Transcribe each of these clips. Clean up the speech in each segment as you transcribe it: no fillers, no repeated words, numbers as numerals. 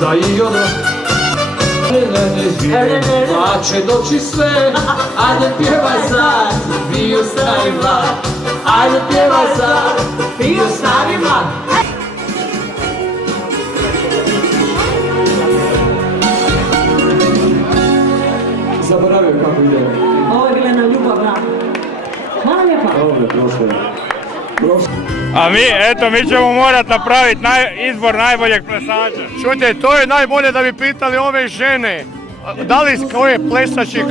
možda i ono. Plaće doći sve, ajde pjevaj sad, bio stari mlad. Ajde pjevaj sad, bio stari mlad. Zaboravio kako ide. Ovo je bila jedna ljubavna. Hvala lijepa. Ovo je prošlo. A mi ćemo morati napraviti izbor najboljeg plesača. Čujte, to je najbolje da bi pitali ove žene. Da li koje plesači,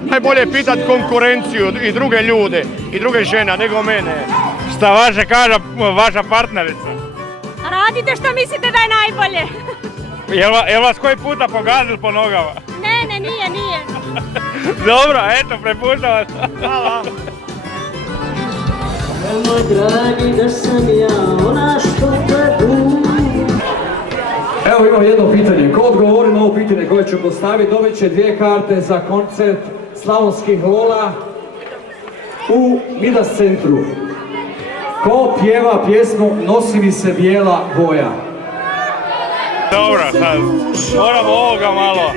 najbolje pitati konkurenciju i druge ljude i druge žene, nego mene. Šta vaša kaže vaša partnerica? Radite što mislite da je najbolje. Jel vas koji puta pogadili po nogama? Ne, nije. Dobro, eto, prepuštam vas. Hvala. Moj dragi da sam ja ona što predu. Evo imam jedno pitanje. Ko odgovori na ovo pitanje koje ću postaviti, dobit će 2 karte za koncert Slavonskih Lola u Midas centru. Ko pjeva pjesmu Nosi mi se bijela boja? Dobro, sad moramo ovoga malo.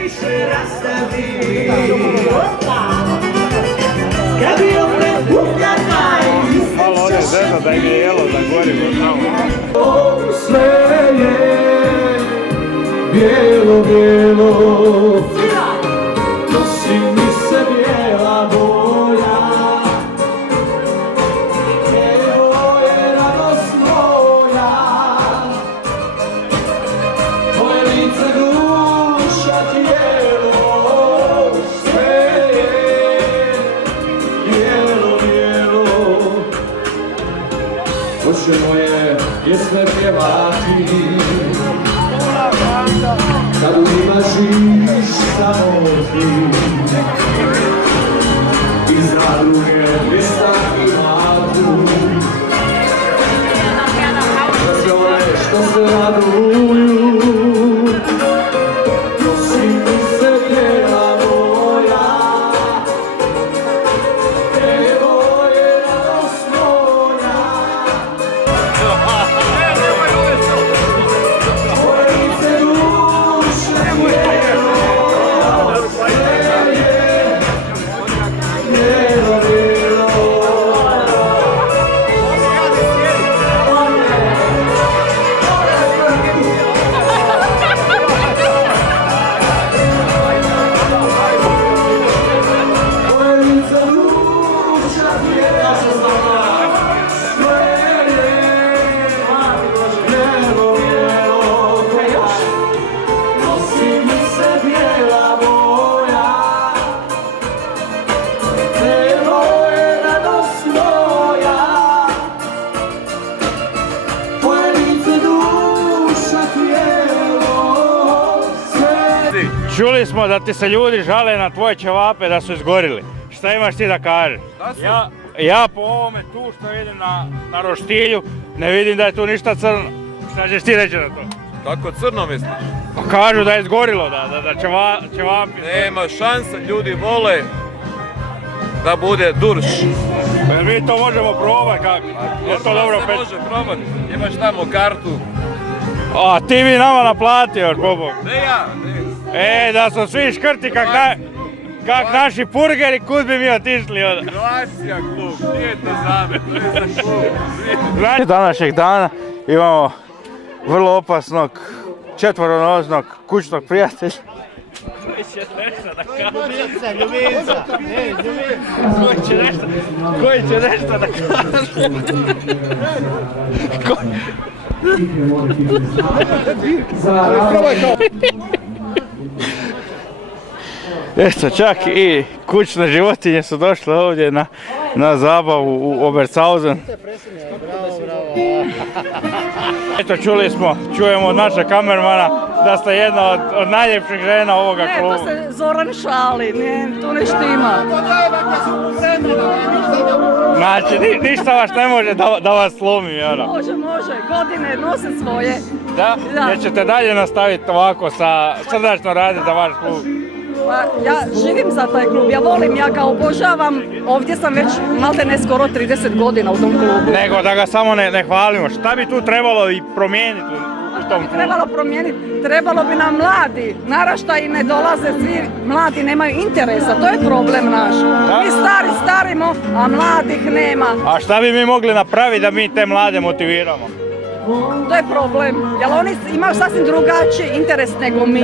Malo ovdje zezno da im je jelo, da gori tamo. Sve je bijelo, bijelo, nosi mi se bijela boja. Evo je radost moja, tvoje lice, duša, tijelo, sve je bijelo, bijelo. Hoćemo je pjesme pjevati, kad u njima živiš samo ti. Iz zadruge Bristak i Matu, za sve one što se raduju, nosi mi se bijela boja. Evo je radost moja, tvoje lice, duša, tijelo, sve je bijelo, bijelo. Tvoje lice, duša, tijelo, sve je bijelo, bijelo. Nosi mi se bijela boja, evo je radost moja, tvoje lice, duša, tijelo, sve. Čuli smo da ti se ljudi žale na tvoje ćevape da su izgorili. Šta imaš ti da kažeš? Ja po ovome tu što idem na roštilju ne vidim da je tu ništa crno. Šta ćeš ti reći na to? Kako crno misliš? Pa kažu da je izgorilo, da ćevapi... Nema šanse, ljudi vole da bude durš. Jer mi to možemo probati kako? Je to dobro se peć? može probati, imaš tamo kartu. A ti bi nama naplatio još, Bobo. Ne ja, ne. Da su svi škrti kak naši purgeri, kud bi mi otišli onda? Croatia klub, nije to za me, to je za klub. Znači današnjeg dana imamo vrlo opasnog, četvoronoznog kućnog prijatelja. Koji će nešto da kaže? Ljubica. Koji će nešto da kaže? Eto, čak i kućne životinje su došle ovdje na zabavu u Obertshausen. Eto, čujemo od našeg kamermana da ste jedna od najljepših žena ovoga kluba. Ne, to se Zoran šali, to ne štima. Znači, ništa vas ne može da vas slomi, jel? Može, godine nose svoje. Da? Da. Jer ćete dalje nastaviti ovako srdačno raditi za vaš klub? Pa, ja živim za taj klub, ja volim, ja ga obožavam. Ovdje sam već maltene skoro 30 godina u tom klubu. Nego da ga samo ne hvalimo. Šta bi tu trebalo i promijeniti? tom klubu. Trebalo promijeniti, trebalo bi nam mladi, naraštaji ne dolaze, svi mladi nemaju interesa, to je problem naš. Mi stari starimo, a mladih nema. A šta bi mi mogli napraviti da mi te mlade motiviramo? To je problem, jer oni imaju sasvim drugačiji interes nego mi.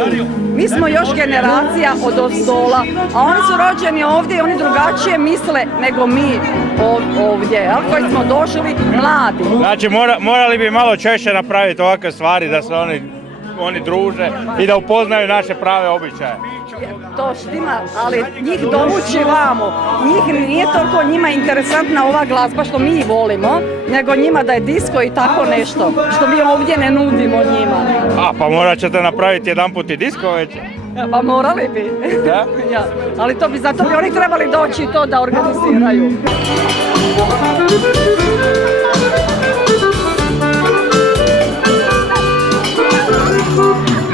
Mi smo još generacija od ozdola, a oni su rođeni ovdje i oni drugačije misle nego mi ovdje, jel, koji smo došli mladi. Znači morali bi malo češće napraviti ovakve stvari da se oni druže i da upoznaju naše prave običaje. To štima, ali njih dovući vamo, njih nije toliko njima interesantna ova glazba što mi volimo, nego njima da je disko i tako nešto, što mi ovdje ne nudimo njima. A pa morat ćete napraviti jedanput i disko već. Pa morali bi. Da? Ja, ali zato bi oni trebali doći i to da organiziraju.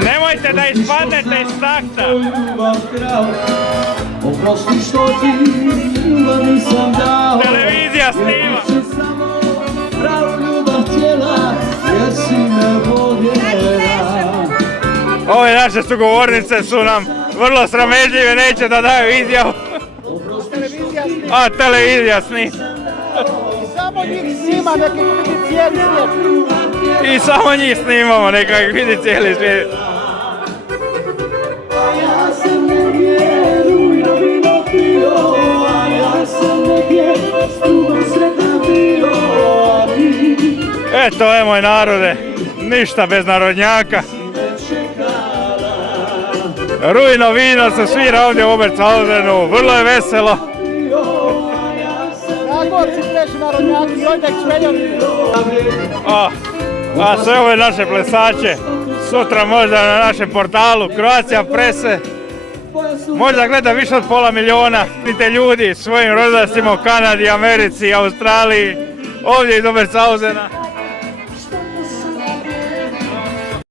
Nemojte da ispadnete iz takta. Oprosti što ti ljubav nisam dao. Televizija snima. Samo pravu ljubav htjela, jer si me voljela. Ove naše sugovornice su nam vrlo sramežljive, neće da daju izjavu. A televizija snima. Samo njih snima, neka ih vidi cijeli svijet. I samo njih snimamo, neka ih vidi cijeli svijet. Ja sam negdje rujno vino pio, a ja sam negdje s drugom sretan bio, a ti Eto je moj narode, ništa bez narodnjaka. Rujno vino se svira ovdje u Obertsausenu, vrlo je veselo. Zagorci plešu narodnjaki, dojde k Šveljovi. A sve ove naše plesače sutra možda na našem portalu Croatia Presse možda gleda više od 500 000. Vidite ljudi svojim rodastima u Kanadi, Americi, Australiji, ovdje iz Obertsausena.